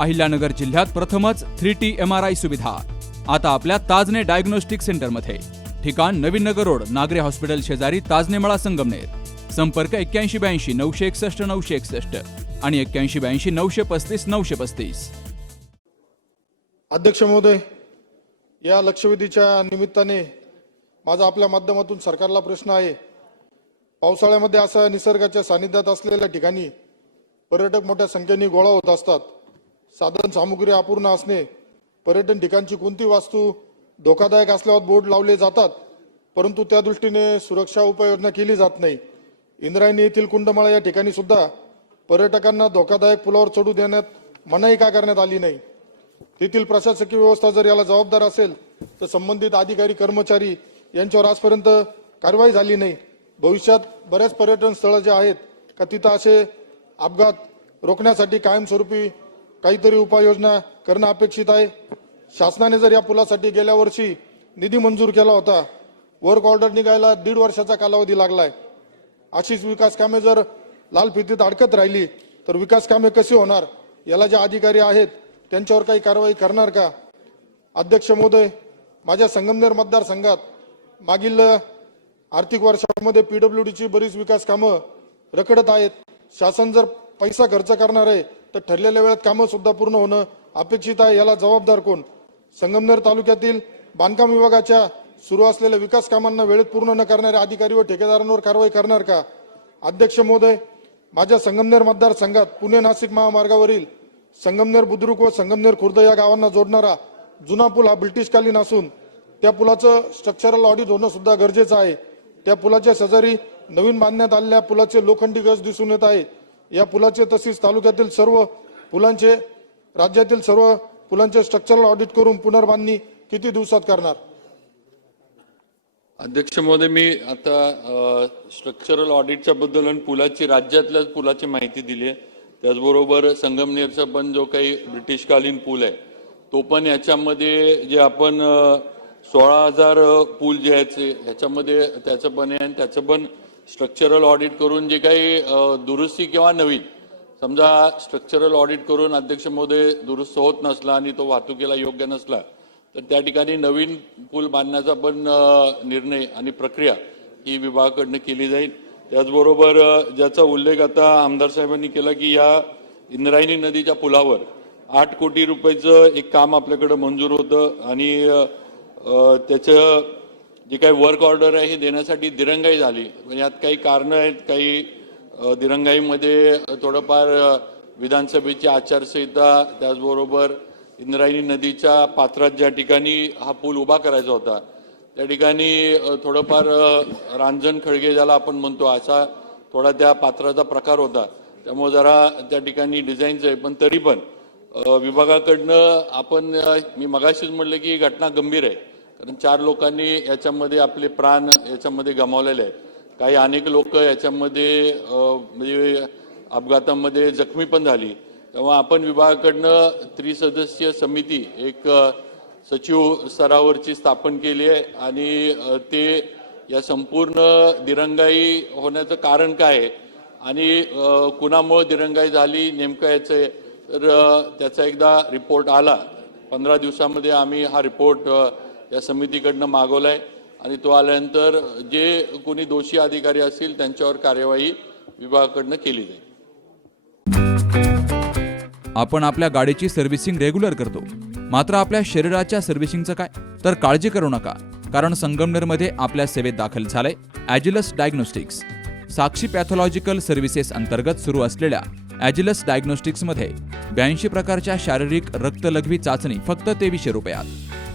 अहिल्यानगर जिल्ह्यात प्रथमच three T M R I सुविधा. आता आपल्या ताजने डायग्नोस्टिक सेंटरमध्ये. ठिकाण नवीन नगर रोड नागरे हॉस्पिटल शेजारी ताजने मळा संगमनेर. संपर्क एक्क्याऐंशी ब्याऐंशी नऊशे एकसष्ट नऊशे एकसष्ट आणि एक्क्याऐंशी ब्याऐंशी नऊशे पस्तीस नऊशे पस्तीस. अध्यक्ष महोदय या लक्षवेधीच्या निमित्ताने माझा आपल्या माध्यमातून सरकारला प्रश्न आहे. पावसाळ्यामध्ये असा निसर्गाच्या सानिध्यात असलेल्या ठिकाणी पर्यटक मोठ्या संख्येने गोळा होत असतात. साधन सामुग्री अपूर्ण असणे पर्यटन ठिकाणची कोणती वास्तू धोकादायक असल्यावर बोर्ड लावले जातात परंतु त्या दृष्टीने सुरक्षा उपाययोजना केली जात नाही. इंद्रायणी येथील कुंडमाळा या ठिकाणी सुद्धा पर्यटकांना धोकादायक पुलावर चढू देण्यात मनाई का करण्यात आली नाही. तेथील प्रशासकीय व्यवस्था जर याला जबाबदार असेल तर संबंधित अधिकारी कर्मचारी यांच्यावर आजपर्यंत कारवाई झाली नाही. भविष्यात बऱ्याच पर्यटन स्थळं जे आहेत का तिथं असे अपघात रोखण्यासाठी कायमस्वरूपी काहीतरी उपाययोजना करणं अपेक्षित आहे. शासनाने जर या पुलासाठी गेल्या वर्षी निधी मंजूर केला होता वर्क ऑर्डर निघायला दीड वर्षाचा कालावधी लागलाय. अशीच विकास कामे जर लाल फितीत अडकत राहिली तर विकास कामे कशी होणार? याला जे अधिकारी आहेत त्यांच्यावर काही कारवाई करणार का? अध्यक्ष महोदय माझ्या संगमनेर मतदारसंघात मागील आर्थिक वर्षामध्ये पीडब्ल्यू डीची बरीच विकास कामं रखडत आहेत. शासन जर पैसा खर्च करणार आहे तर ठरलेल्या वेळेत कामं सुद्धा पूर्ण होणं अपेक्षित आहे. याला जबाबदार कोण? संगमनेर तालुक्यातील बांधकाम विभागाच्या सुरू असलेल्या विकास कामांना वेळेत पूर्ण न करणाऱ्या अधिकारी व ठेकेदारांवर कारवाई करणार का? अध्यक्ष महोदय माझ्या संगमनेर मतदारसंघात पुणे नाशिक महामार्गावरील संगमनेर बुद्रुक व संगमनेर खुर्द या गावांना जोडणारा जुना पूल हा ब्रिटिशकालीन असून त्या पुलाचं स्ट्रक्चरल ऑडिट होणं सुद्धा गरजेचं आहे. त्या पुलाच्या शेजारी नवीन बांधण्यात आलेल्या पुलाचे लोखंडी गज दिसून येत आहे. या पुलाचे तसेच तालुक्यातील सर्व पुलांचे राज्यातील सर्व पुलांचे स्ट्रक्चरल ऑडिट करून पुनर्बांधणी किती दिवसात करणार? अध्यक्ष महोदय मी आता स्ट्रक्चरल ऑडिटच्या बद्दल आणि पुलाची राज्यातल्याच पुलाची माहिती दिली आहे. त्याचबरोबर संगमनेरचा पण जो काही ब्रिटिशकालीन पूल आहे तो पण याच्यामध्ये जे आपण सोळा हजार पूल जे आहेत ह्याच्यामध्ये त्याचं पण आहे आणि त्याचं पण स्ट्रक्चरल ऑडिट करून जे काही दुरुस्ती किंवा नवीन समजा स्ट्रक्चरल ऑडिट करून अध्यक्ष महोदय दुरुस्त होत नसला आणि तो वाहतुकीला योग्य नसला तर त्या ठिकाणी नवीन पूल बांधण्याचा पण निर्णय आणि प्रक्रिया ही विभागाकडनं केली जाईल. त्याचबरोबर ज्याचा उल्लेख आता आमदार साहेबांनी केला की या इंद्रायणी नदीच्या पुलावर आठ कोटी रुपयाचं एक काम आपल्याकडं मंजूर होतं आणि त्याचं जे काही वर्क ऑर्डर आहे हे देण्यासाठी दिरंगाई झाली. म्हणजे यात काही कारणं आहेत काही दिरंगाईमध्ये थोडंफार विधानसभेची आचारसंहिता त्याचबरोबर इंद्रायणी नदीच्या पात्रात ज्या ठिकाणी हा पूल उभा करायचा होता त्या ठिकाणी थोडंफार रांजण खळगे ज्याला आपण म्हणतो असा थोडा त्या पात्राचा प्रकार होता. त्यामुळे जरा त्या ठिकाणी डिझाईनचं आहे पण तरी पण विभागाकडनं आपण मी मगाशीच म्हटलं की ही घटना गंभीर आहे. कारण चार लोकांनी याच्यामध्ये आपले प्राण याच्यामध्ये गमावलेले आहेत. काही अनेक लोक याच्यामध्ये म्हणजे अपघातामध्ये जखमी पण झाली. तेव्हा आपण विभागाकडनं त्रिसदस्यीय समिती एक सचिव स्तरावरची स्थापन केली आहे आणि ते या संपूर्ण दिरंगाई होण्याचं कारण काय आहे आणि कुणामुळे दिरंगाई झाली नेमकं याचं आहे. तर त्याचा एकदा रिपोर्ट आला. पंधरा दिवसामध्ये आम्ही हा रिपोर्ट या समितीकडनं मागवलाय. आणि तो आल्यानंतर जे कोणी दोषी अधिकारी असतील त्यांच्यावर कार्यवाही विभागाकडनं केली जाईल. आपण आपल्या गाडीची सर्व्हिसिंग रेग्युलर करतो. मात्र आपल्या शरीराच्या सर्व्हिसिंगचं काय? तर काळजी करू नका. कारण संगमनेरमध्ये आपल्या सेवेत दाखल झालंय Agilus diagnostics. Sakshi pathological services अंतर्गत सुरू असलेल्या ॲजिलस डायग्नोस्टिक्समध्ये ब्याऐंशी प्रकारच्या शारीरिक रक्तलघवी चाचणी फक्त तेवीसशे रुपयात.